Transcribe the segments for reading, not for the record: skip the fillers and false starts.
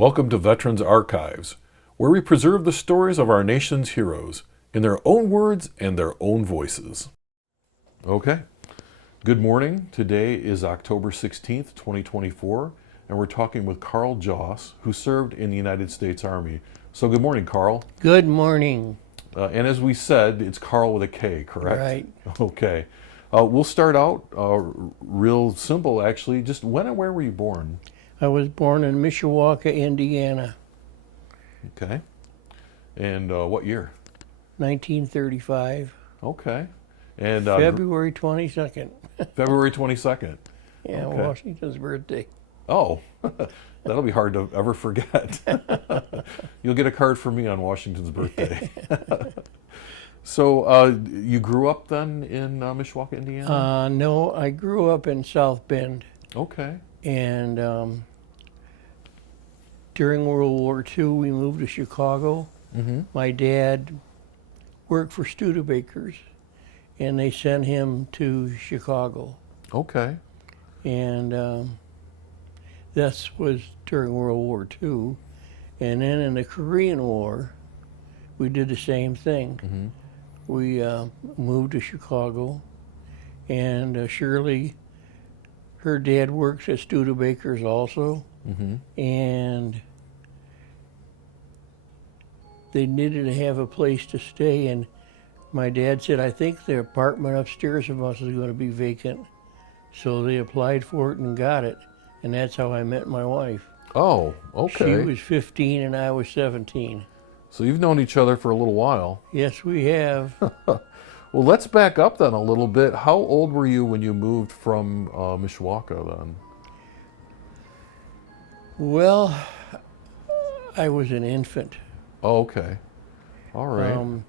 Welcome to Veterans Archives, where we preserve the stories of our nation's heroes in their own words and their own voices. Okay, good morning. Today is October 16th, 2024, and we're talking with Carl Joss, who served in the United States Army. So good morning, Carl. Good morning. And as we said, it's Carl with a K, correct? Right. Okay. We'll start out real simple, actually. Just when and where were you born? I was born in Mishawaka, Indiana, Okay. And what year? 1935, Okay. And February 22nd. February 22nd. Yeah, Okay. Washington's birthday. Oh, that'll be hard to ever forget. You'll get a card from me on Washington's birthday. So you grew up then in Mishawaka, Indiana? No, I grew up in South Bend, Okay. and during World War II, we moved to Chicago. Mm-hmm. My dad worked for Studebakers, and they sent him to Chicago. Okay. And this was during World War II. And then in the Korean War, we did the same thing. Mm-hmm. We moved to Chicago, and Shirley, her dad works at Studebakers also, Mm-hmm. and they needed to have a place to stay, and my dad said, I think the apartment upstairs from us is going to be vacant. So they applied for it and got it, and that's how I met my wife. Oh, okay. She was 15 and I was 17. So you've known each other for a little while. Yes, we have. Well, let's back up then a little bit. How old were you when you moved from Mishawaka then? Well, I was an infant. Oh, okay. All right.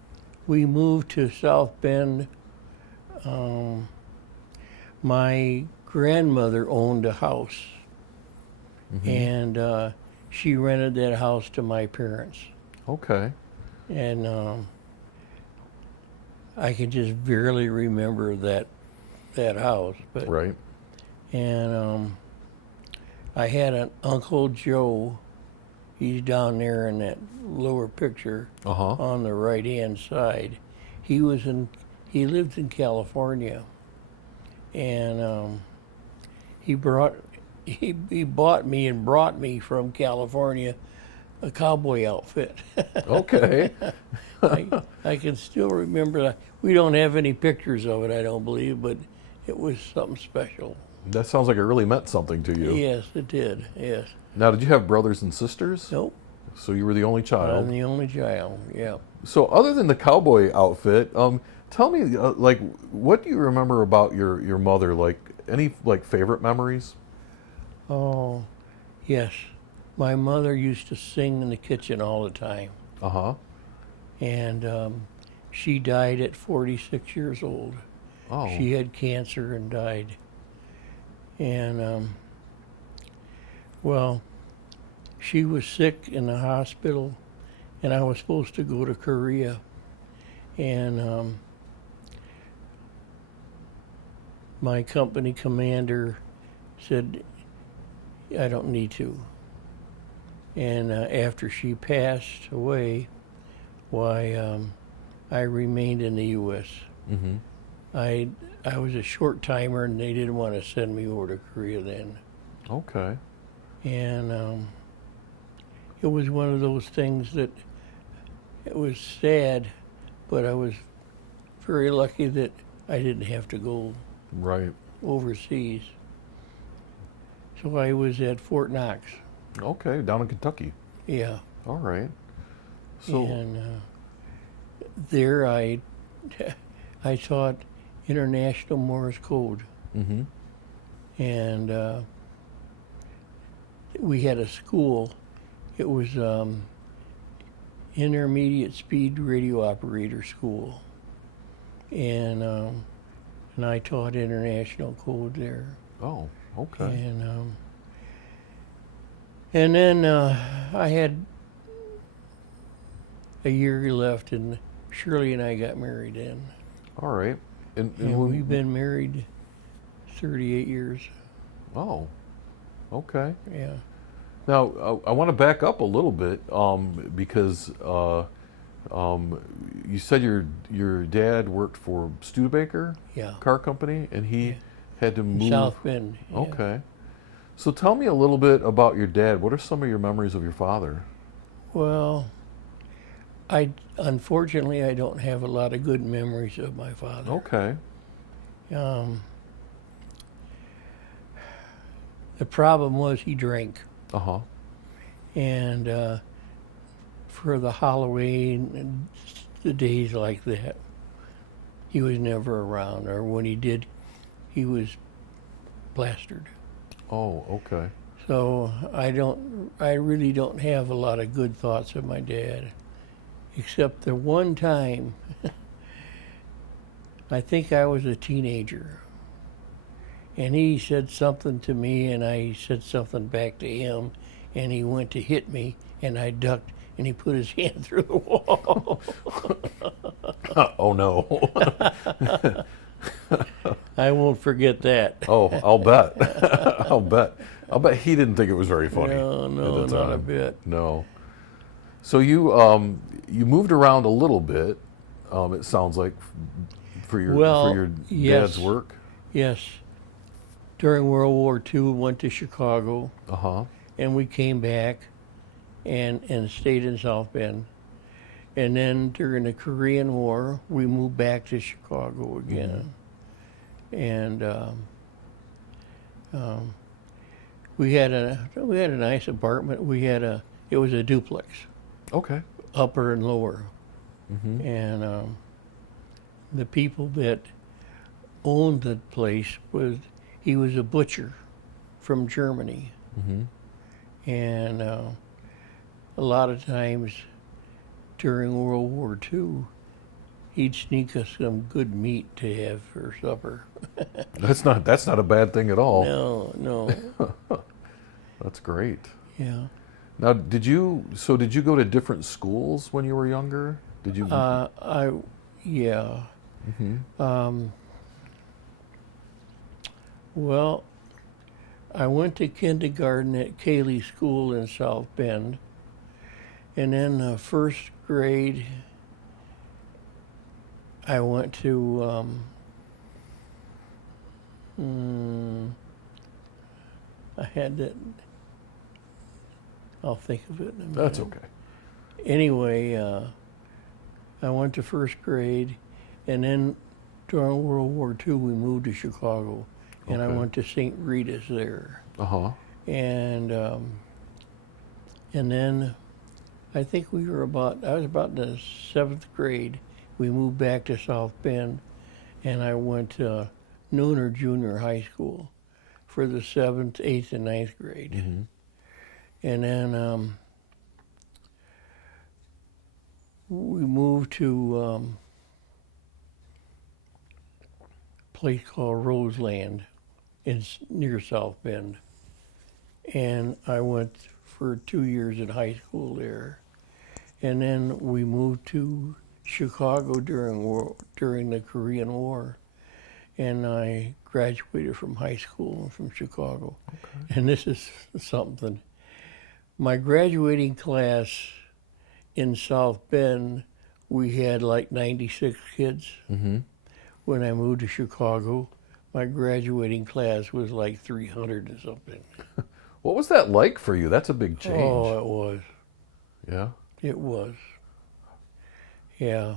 We moved to South Bend. My grandmother owned a house, Mm-hmm. and she rented that house to my parents. Okay. And I can just barely remember that house. But Right. And I had an Uncle Joe. He's down there in that lower picture Uh-huh. on the right-hand side. He lived in California, and he bought me and brought me from California a cowboy outfit. Okay. I can still remember that. We don't have any pictures of it, I don't believe, but it was something special. That sounds like it really meant something to you. Yes, it did, yes. Now, did you have brothers and sisters? Nope, So you were the only I'm child. the only child, yeah. So other than the cowboy outfit, tell me, like, what do you remember about your mother? Like, any, like, favorite memories? Oh, yes. My mother used to sing in the kitchen all the time, Uh-huh. and she died at 46 years old. Oh. She had cancer and died. And, well, she was sick in the hospital, and I was supposed to go to Korea. And my company commander said, I don't need to. And after she passed away, why, I remained in the U.S. Mm-hmm. I was a short timer, and they didn't want to send me over to Korea then. Okay. And it was one of those things that it was sad, but I was very lucky that I didn't have to go Right. overseas. So I was at Fort Knox. Okay, down in Kentucky. Yeah. All right. So, And there I taught International Morse Code. mm-hmm. And we had a school. It was intermediate speed radio operator school, and I taught international code there. Oh, okay. And then I had a year left, and Shirley and I got married then. All right. And we've been married 38 years. Oh, okay. Yeah. Now, I want to back up a little bit because you said your dad worked for Studebaker Yeah. Car Company, and he Yeah. had to move. South Bend. Yeah. Okay. So tell me a little bit about your dad. What are some of your memories of your father? Well, unfortunately I don't have a lot of good memories of my father. Okay. Um, the problem was he drank, Uh-huh. and for the Halloween and the days like that, he was never around, or when he did, he was plastered. Oh, okay. So I really don't have a lot of good thoughts of my dad, except the one time, I think I was a teenager, and he said something to me, and I said something back to him, and he went to hit me, and I ducked, and he put his hand through the wall. Oh no. I won't forget that. Oh, I'll bet. I'll bet. I'll bet he didn't think it was very funny. No, at the not a time. bit. No. So you moved around a little bit. It sounds like for your yes, dad's work. yes. During World War II, we went to Chicago, Uh huh. and we came back and stayed in South Bend. And then during the Korean War, we moved back to Chicago again. And we had a nice apartment. It was a duplex, Okay. upper and lower. Mm-hmm. And the people that owned the place he was a butcher from Germany. Mm-hmm. And a lot of times during World War II, he'd sneak us some good meat to have for supper. That's not a bad thing at all. No. That's great. Yeah. Now, did you go to different schools when you were younger? Did you? Yeah. Mm-hmm. Well, I went to kindergarten at Cayley School in South Bend, and then first grade, I went to I had that. I'll think of it in a minute. That's okay. Anyway, I went to first grade, and then during World War II, we moved to Chicago, and I Okay. went to St. Rita's there. Uh-huh. And then I think I was about in the 7th grade. We moved back to South Bend, and I went to Nooner Junior High School for the 7th, 8th, and 9th grade. Mm-hmm. And then we moved to a place called Roseland near South Bend. And I went for 2 years in high school there. And then we moved to Chicago during the Korean War. And I graduated from high school from Chicago. Okay. And this is something. My graduating class in South Bend, we had like 96 kids. Mm-hmm. When I moved to Chicago, my graduating class was like 300 and something. What was that like for you? That's a big change. Oh, it was. Yeah. It was. Yeah.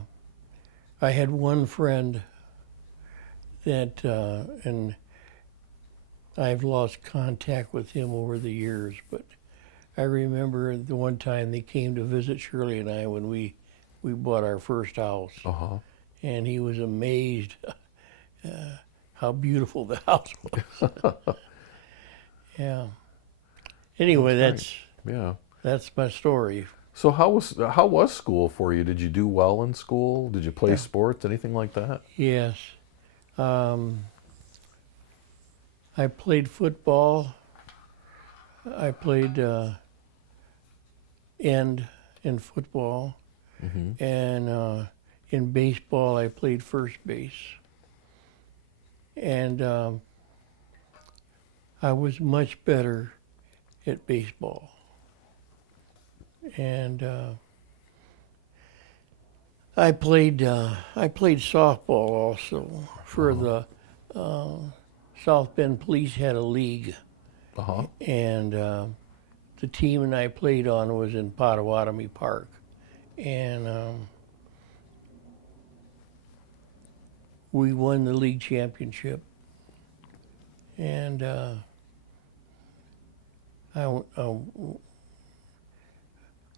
I had one friend that, and I've lost contact with him over the years, but I remember the one time they came to visit Shirley and I when we bought our first house. Uh-huh. And he was amazed how beautiful the house was. Yeah. Anyway, that's my story. So how was school for you? Did you do well in school? Did you play sports, anything like that? Yes. I played football. I played end in football. Mm-hmm. And in baseball, I played first base. And I was much better at baseball. And I played softball also for the South Bend Police had a league, and the team and I played on was in Potawatomi Park, and we won the league championship. And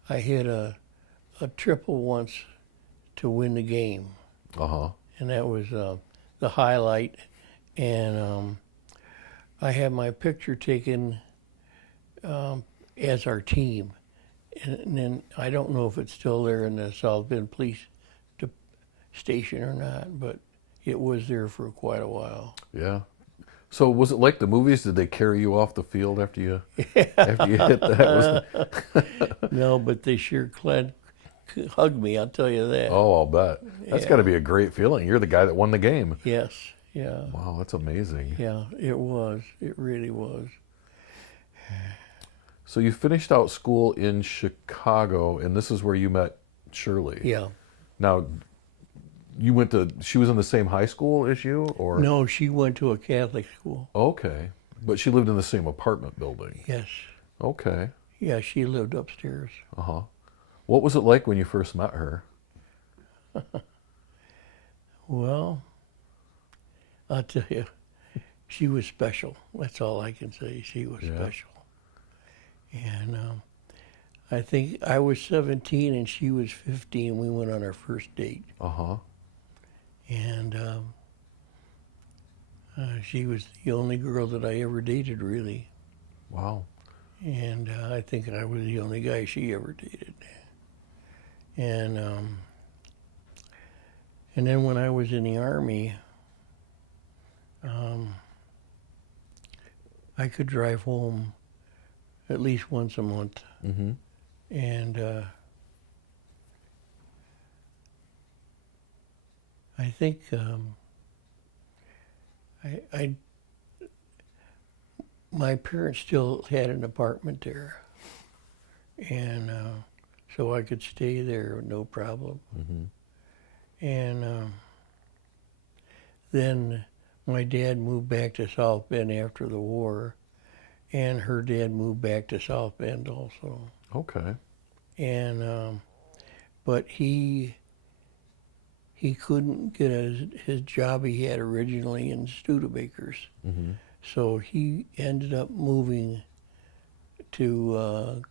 I hit a triple once to win the game, and that was the highlight. And I had my picture taken as our team, and then I don't know if it's still there in the South Bend Police station or not, but it was there for quite a while. Yeah. So was it like the movies? Did they carry you off the field after you hit that? No, but they sure hugged me, I'll tell you that. Oh, I'll bet. That's got to be a great feeling. You're the guy that won the game. Yes, yeah. Wow, that's amazing. Yeah, it was. It really was. So you finished out school in Chicago, and this is where you met Shirley. Yeah. Now, she was in the same high school as you, or? No, she went to a Catholic school. Okay. But she lived in the same apartment building. Yes. Okay. Yeah, she lived upstairs. What was it like when you first met her? Well, I'll tell you, she was special. That's all I can say. She was special. And I think I was 17 and she was 15. We went on our first date. And she was the only girl that I ever dated, really. Wow. And I think I was the only guy she ever dated. And then when I was in the Army, I could drive home at least once a month. And I think my parents still had an apartment there, and so I could stay there no problem. And then my dad moved back to South Bend after the war, and her dad moved back to South Bend also. Okay. And but he couldn't get his job he had originally in Studebakers. So he ended up moving to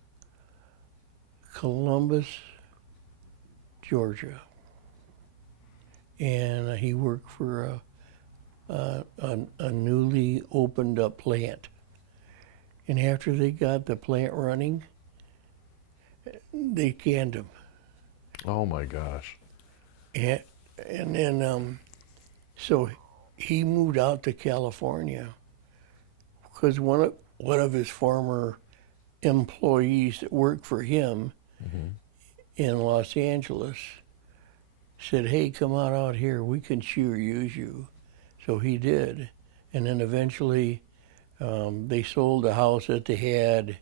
Columbus, Georgia. And he worked for a newly opened up plant. And after they got the plant running, they canned him. Oh my gosh. And then, so he moved out to California because one of his former employees that worked for him in Los Angeles said, "Hey, come on out here. We can sure use you." So he did. And then eventually they sold the house that they had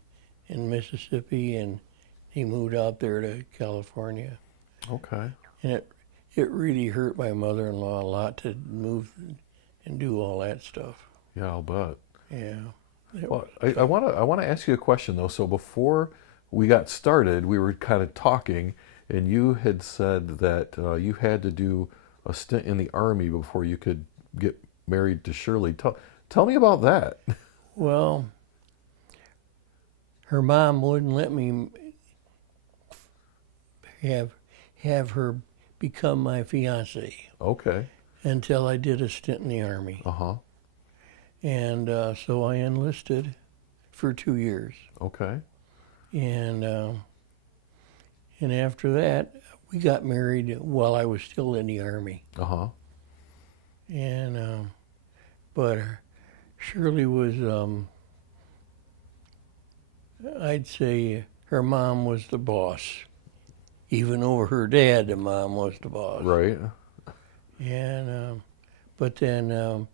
in Mississippi, and he moved out there to California. Okay. And it really hurt my mother-in-law a lot to move and do all that stuff. Yeah, I'll bet. Yeah. Well, I want to ask you a question though. So before we got started, we were kind of talking, and you had said that you had to do a stint in the Army before you could get married to Shirley. Tell me about that. Well, her mom wouldn't let me have her become my fiance. Okay. Until I did a stint in the Army. And so I enlisted for 2 years. Okay. And after that, we got married while I was still in the Army. And but Shirley was, I'd say her mom was the boss. Even over her dad, the mom was the boss. Right. And but then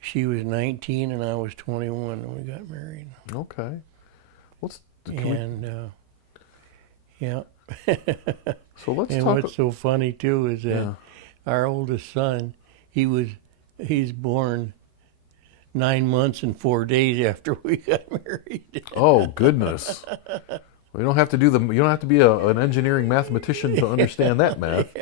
she was 19 and I was 21 when we got married. Okay. Yeah. So let's And talk. what's so funny too is that Yeah. our oldest son, he's born 9 months and 4 days after we got married. Oh goodness. We don't have to do the. You don't have to be an engineering mathematician to understand that math.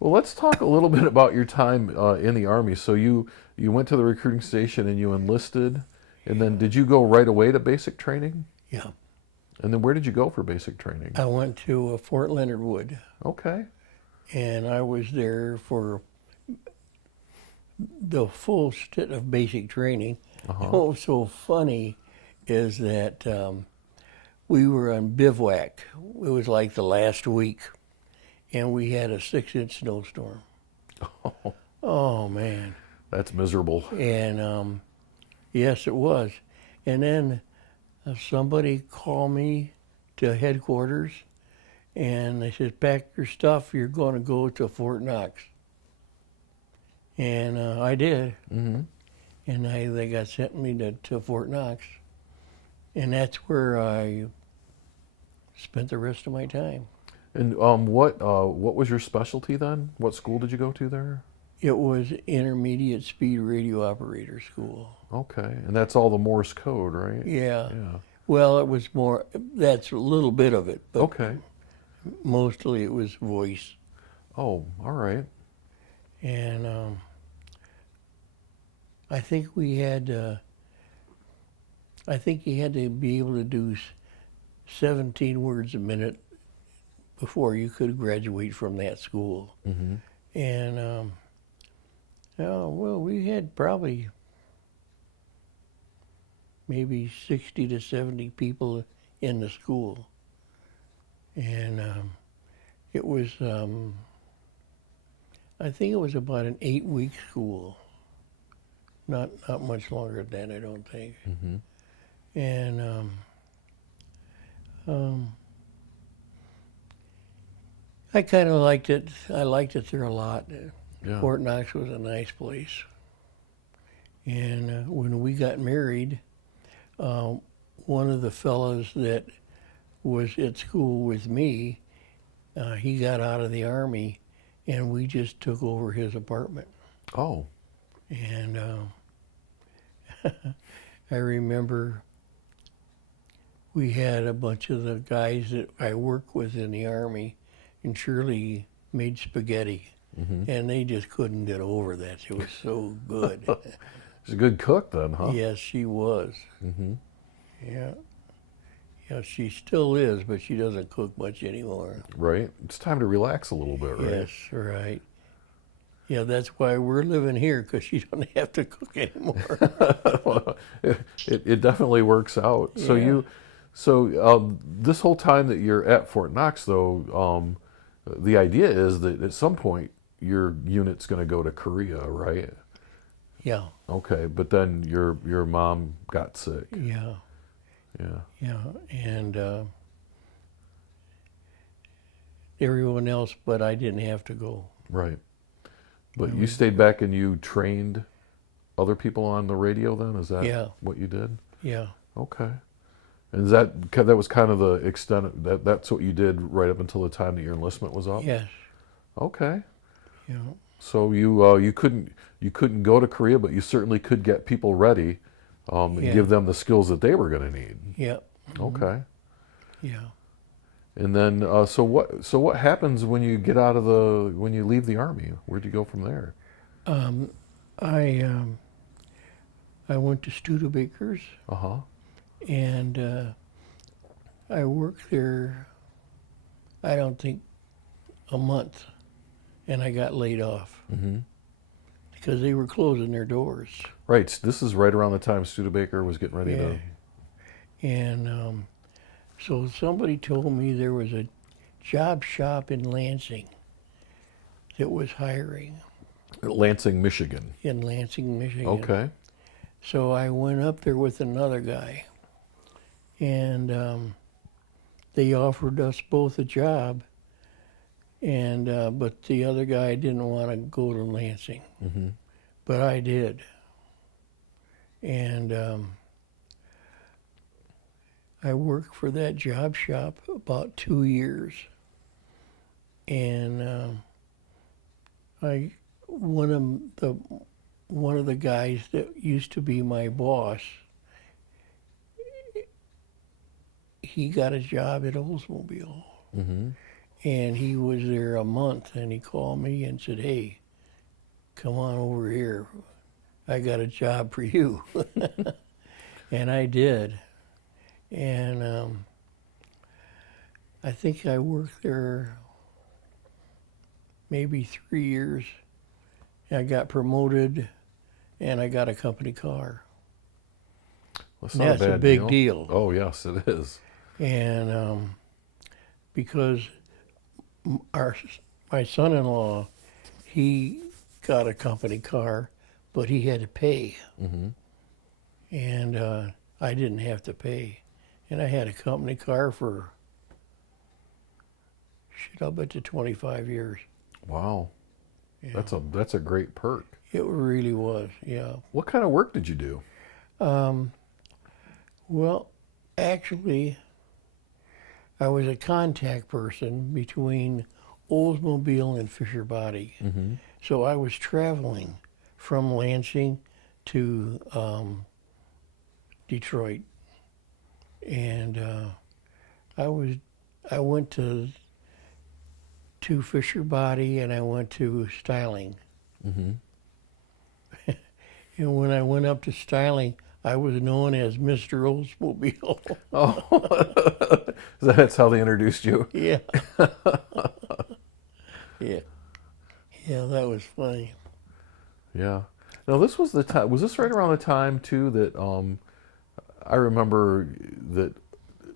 Well, let's talk a little bit about your time in the Army. So you went to the recruiting station and you enlisted, and then did you go right away to basic training? Yeah. And then where did you go for basic training? I went to Fort Leonard Wood, Okay. and I was there for the full stint of basic training. Uh-huh. What was so funny is that we were on bivouac. It was like the last week, and we had a 6-inch snowstorm. Oh man! That's miserable. And yes, it was. And then somebody called me to headquarters, and they said, "Pack your stuff. You're going to go to Fort Knox." And I did. Mm-hmm. And they got sent me to Fort Knox, and that's where I spent the rest of my time. And what was your specialty then? What school did you go to there? It was Intermediate Speed Radio Operator School. Okay, and that's all the Morse code, right? Yeah. Yeah. Well, it was more. That's a little bit of it, but Okay. mostly it was voice. Oh, all right. And I think we had. I think you had to be able to do 17 words a minute before you could graduate from that school. Mm-hmm. And oh, well, we had probably maybe 60 to 70 people in the school, and it was. I think it was about an 8-week school. Not much longer than that, I don't think. Mm-hmm. And I kind of liked it. I liked it there a lot. Yeah. Fort Knox was a nice place. And when we got married, one of the fellows that was at school with me, he got out of the Army, and we just took over his apartment. Oh. And I remember we had a bunch of the guys that I worked with in the Army, and Shirley made spaghetti, Mm-hmm. and they just couldn't get over that. It was so good. She's a good cook then, huh? Yes, she was. Mm-hmm. Yeah. Yeah, she still is, but she doesn't cook much anymore. Right. It's time to relax a little bit, right? Yes, right. Yeah, that's why we're living here, because she don't have to cook anymore. Well, it definitely works out. So Yeah. this whole time that you're at Fort Knox, though, the idea is that at some point your unit's going to go to Korea, right? Yeah, Okay, but then your mom got sick. yeah, Yeah. yeah. And everyone else, but I didn't have to go. Right. But you stayed back and you trained other people on the radio then? Is that Yeah. what you did? Yeah, Okay. And that was kind of the extent of that's what you did right up until the time that your enlistment was up? yes, Okay. yeah, So you couldn't go to Korea, but you certainly could get people ready and Yeah. give them the skills that they were going to need. yeah, Okay. yeah. And then so what happens when you get out of when you leave the Army? Where'd you go from there? I went to Studebaker's, Uh-huh. and I worked there, I don't think, a month, and I got laid off Mm-hmm. because they were closing their doors. Right. So this is right around the time Studebaker was getting ready to. And so somebody told me there was a job shop in Lansing that was hiring Lansing, Michigan. in Lansing, Michigan. Okay. So I went up there with another guy, and they offered us both a job, and but the other guy didn't want to go to Lansing, Mm-hmm. but I did. And I worked for that job shop about 2 years, and I one of the guys that used to be my boss, he got a job at Oldsmobile, Mm-hmm. and he was there a month, and he called me and said, "Hey, come on over here. I got a job for you." And I did. And I think I worked there maybe 3 years. I got promoted, and I got a company car. That's And not that's a a bad big deal. deal. Oh, yes, it is. And because our my son-in-law, he got a company car, but he had to pay, Mm-hmm. and I didn't have to pay. And I had a company car for, shit, I'll bet you 25 years. Wow. Yeah. That's a great perk. It really was, yeah. What kind of work did you do? Well, actually, I was a contact person between Oldsmobile and Fisher Body. Mm-hmm. So I was traveling from Lansing to Detroit, and I went to Fisher Body, and I went to Styling. Mm-hmm. And when I went up to Styling, I was known as Mr. Oldsmobile. Oh, that's how they introduced you. Yeah. Yeah. Yeah, that was funny. Yeah. Now this was the time. Was this right around the time too that I remember that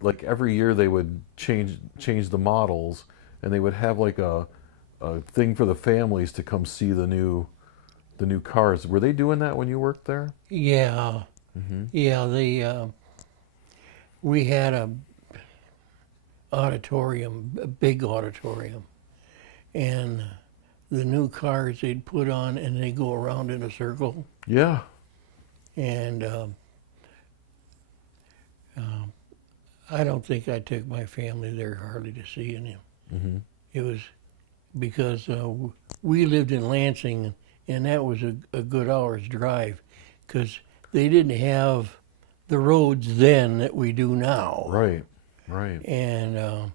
like every year they would change the models, and they would have like a thing for the families to come see the new cars. Were they doing that when you worked there? Yeah. Mm-hmm. Yeah, we had a auditorium, a big auditorium, and the new cars they'd put on, and they go around in a circle, Yeah. and I don't think I took my family there hardly to see any. Mm-hmm. It was because we lived in Lansing, and that was a good hour's drive, because they didn't have the roads then that we do now. Right. Right. And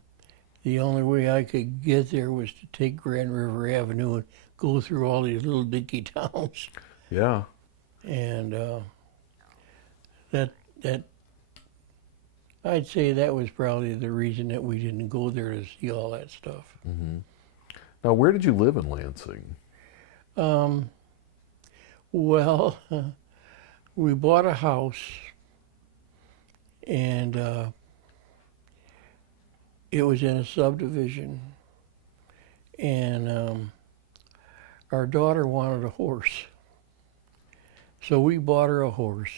the only way I could get there was to take Grand River Avenue and go through all these little dinky towns. Yeah. And that I'd say that was probably the reason that we didn't go there to see all that stuff. Mm-hmm. Now, where did you live in Lansing? Well, we bought a house, and it was in a subdivision, and our daughter wanted a horse. So we bought her a horse.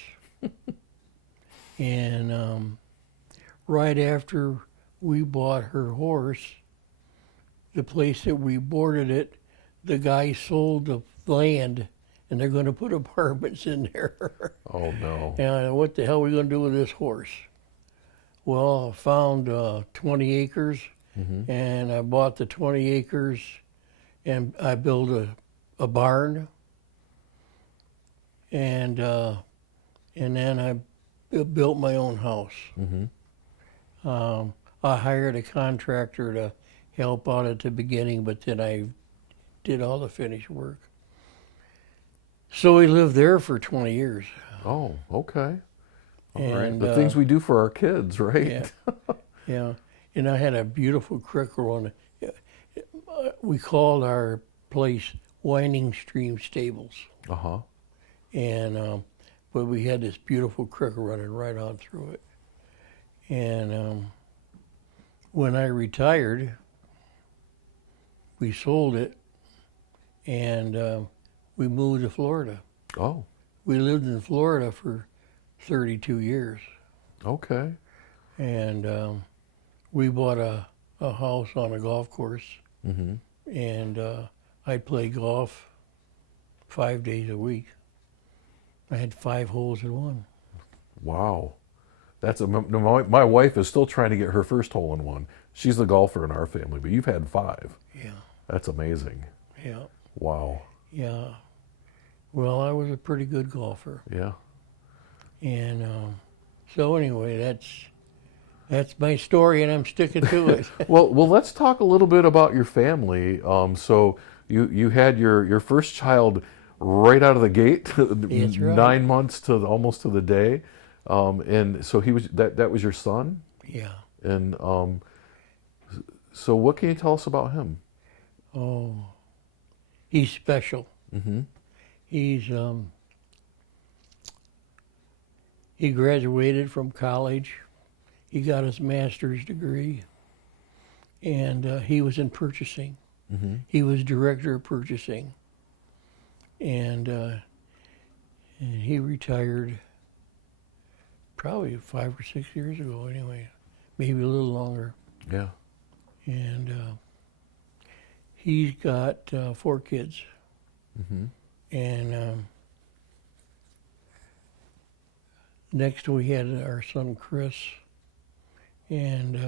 And right after we bought her horse, the place that we boarded it, the guy sold the land, and they're going to put apartments in there. Oh no. And what the hell are we going to do with this horse? Well, I found 20 acres, Mm-hmm. and I bought the 20 acres, and I built a barn, and then I built my own house. Mm-hmm. I hired a contractor to help out at the beginning, but then I did all the finished work. So we lived there for 20 years. Oh, okay. All right. And, The things we do for our kids, right? Yeah, yeah. And I had a beautiful creek on it. We called our place Winding Stream Stables. Uh-huh. And but we had this beautiful creek running right on through it. And when I retired, we sold it, and we moved to Florida. Oh, We lived in Florida for 32 years, okay. and we bought a house on a golf course, Mm-hmm. and I'd play golf 5 days a week. I had 5 holes in one. Wow. My wife is still trying to get her first hole in one. She's the golfer in our family, but you've had 5. Yeah. That's amazing. Yeah. Wow. Yeah. Well, I was a pretty good golfer. Yeah. And so anyway, that's my story, and I'm sticking to it. Well, let's talk a little bit about your family. So you had your first child right out of the gate, That's right. 9 months to almost to the day, and so he was that was your son. Yeah. And so what can you tell us about him? Oh, he's special. Mm-hmm. He graduated from college. He got his master's degree, and he was in purchasing. Mm-hmm. He was director of purchasing, and he retired probably 5 or 6 years ago. Anyway, maybe a little longer. Yeah. And he's got 4 kids, Mm-hmm. and next we had our son Chris, and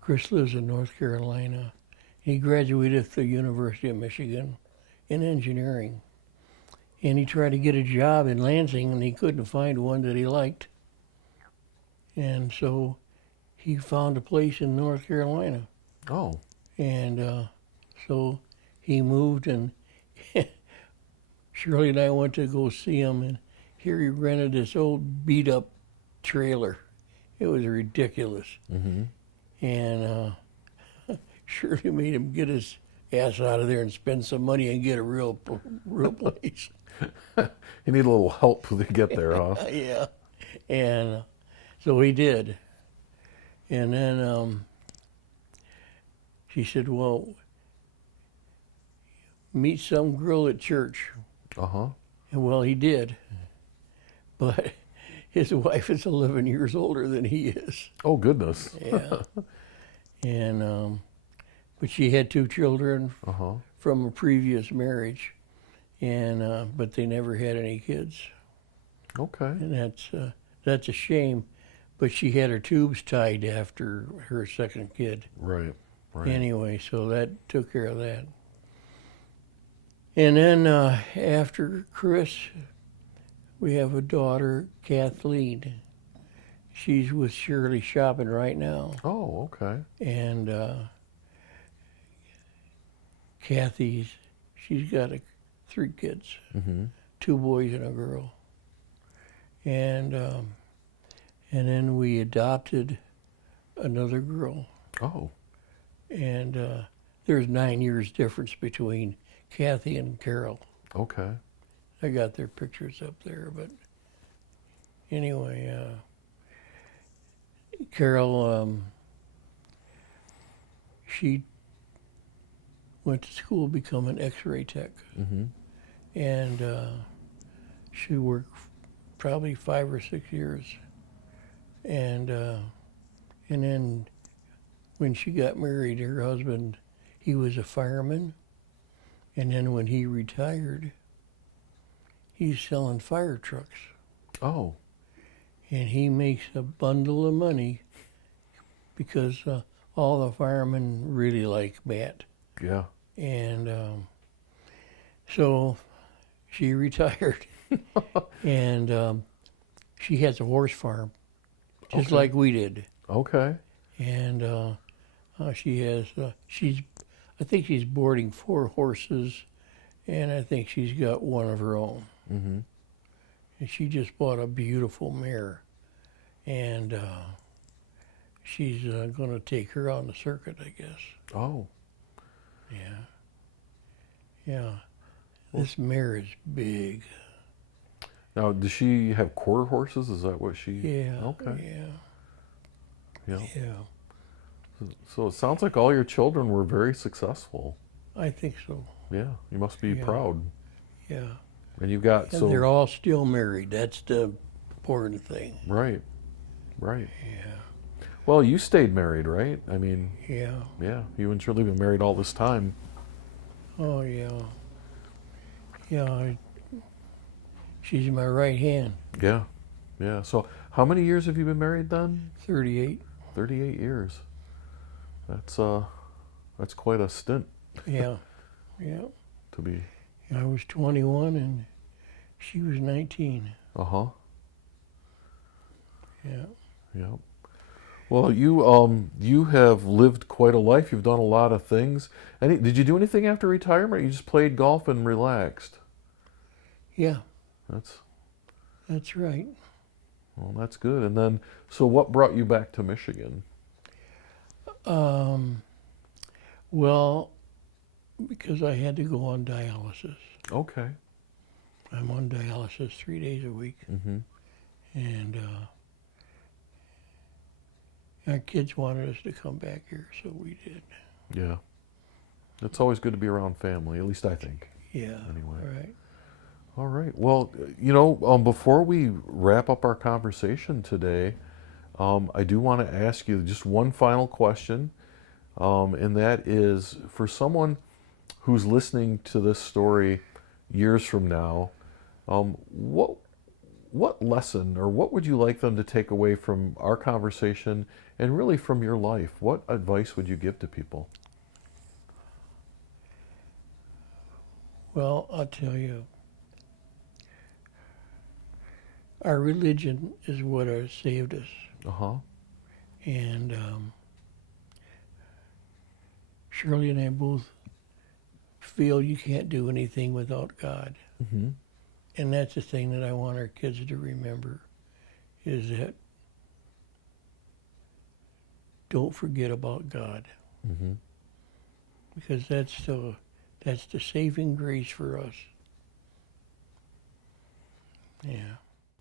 Chris lives in North Carolina. He graduated from the University of Michigan in engineering, and he tried to get a job in Lansing, and he couldn't find one that he liked, and so he found a place in North Carolina. Oh. And so he moved, and Shirley and I went to go see him, and here he rented this old beat-up trailer. It was ridiculous. Mm-hmm. And Shirley made him get his ass out of there and spend some money and get a real place. You need a little help to get there, huh? Yeah. And so he did. And then she said, well, meet some girl at church. Uh-huh. And well, he did. But his wife is 11 years older than he is. Oh, goodness. Yeah. And, but she had 2 children Uh-huh. from a previous marriage. And, but they never had any kids. Okay. And that's a shame. But she had her tubes tied after her second kid. Right. Right. Anyway, so that took care of that. And then after Chris, we have a daughter, Kathleen. She's with Shirley shopping right now. Oh, okay. And Kathy's, she's got 3 kids, Mm-hmm. 2 boys and a girl. And then we adopted another girl. Oh. And there's 9 years difference between Kathy and Carol. Okay. I got their pictures up there, but anyway, Carol, she went to school to become an X-ray tech, Mm-hmm. and she worked probably 5 or 6 years, and then when she got married, her husband, he was a fireman, and then when he retired, he's selling fire trucks. Oh. And he makes a bundle of money because all the firemen really like Matt. Yeah. And so she retired, and she has a horse farm, just Okay. like we did. Okay. And she has, I think she's boarding 4 horses, and I think she's got 1 of her own. Mm-hmm. And she just bought a beautiful mare, and she's going to take her on the circuit, I guess. Oh. Yeah. Yeah. This mare is big. Now, does she have quarter horses? Is that what she? Yeah. Okay. Yeah. Yeah. Yeah. So it sounds like all your children were very successful. I think so. Yeah. You must be Yeah. proud. Yeah. And you've got And they're all still married. That's the important thing. Right. Right. Yeah. Well, you stayed married, right? I mean, Yeah. yeah. You and Shirley been married all this time. Oh, yeah. Yeah. She's my right hand. Yeah. Yeah. So how many years have you been married then? 38. 38 years. That's quite a stint Yeah, yeah. to be. I was 21 and she was 19. Uh-huh. Yeah. Yeah. Well, you have lived quite a life. You've done a lot of things. Did you do anything after retirement? You just played golf and relaxed. Yeah, That's that's right. well, that's good. And then, so what brought you back to Michigan? Well, because I had to go on dialysis. Okay. I'm on dialysis 3 days a week. Mm-hmm. And our kids wanted us to come back here, so we did. Yeah. It's always good to be around family, at least I think. Yeah, Anyway. right. All right. Well, before we wrap up our conversation today, I do want to ask you just one final question, and that is for someone who's listening to this story years from now, what lesson or what would you like them to take away from our conversation and really from your life? What advice would you give to people? Well, I'll tell you, our religion is what has saved us. Uh-huh. And Shirley and I both feel you can't do anything without God. Mm-hmm. And that's the thing that I want our kids to remember, is that don't forget about God. Mm-hmm. Because that's the saving grace for us. Yeah.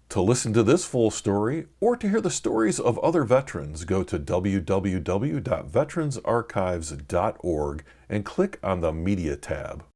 To listen to this full story or to hear the stories of other veterans, go to www.veteransarchives.org and click on the Media tab.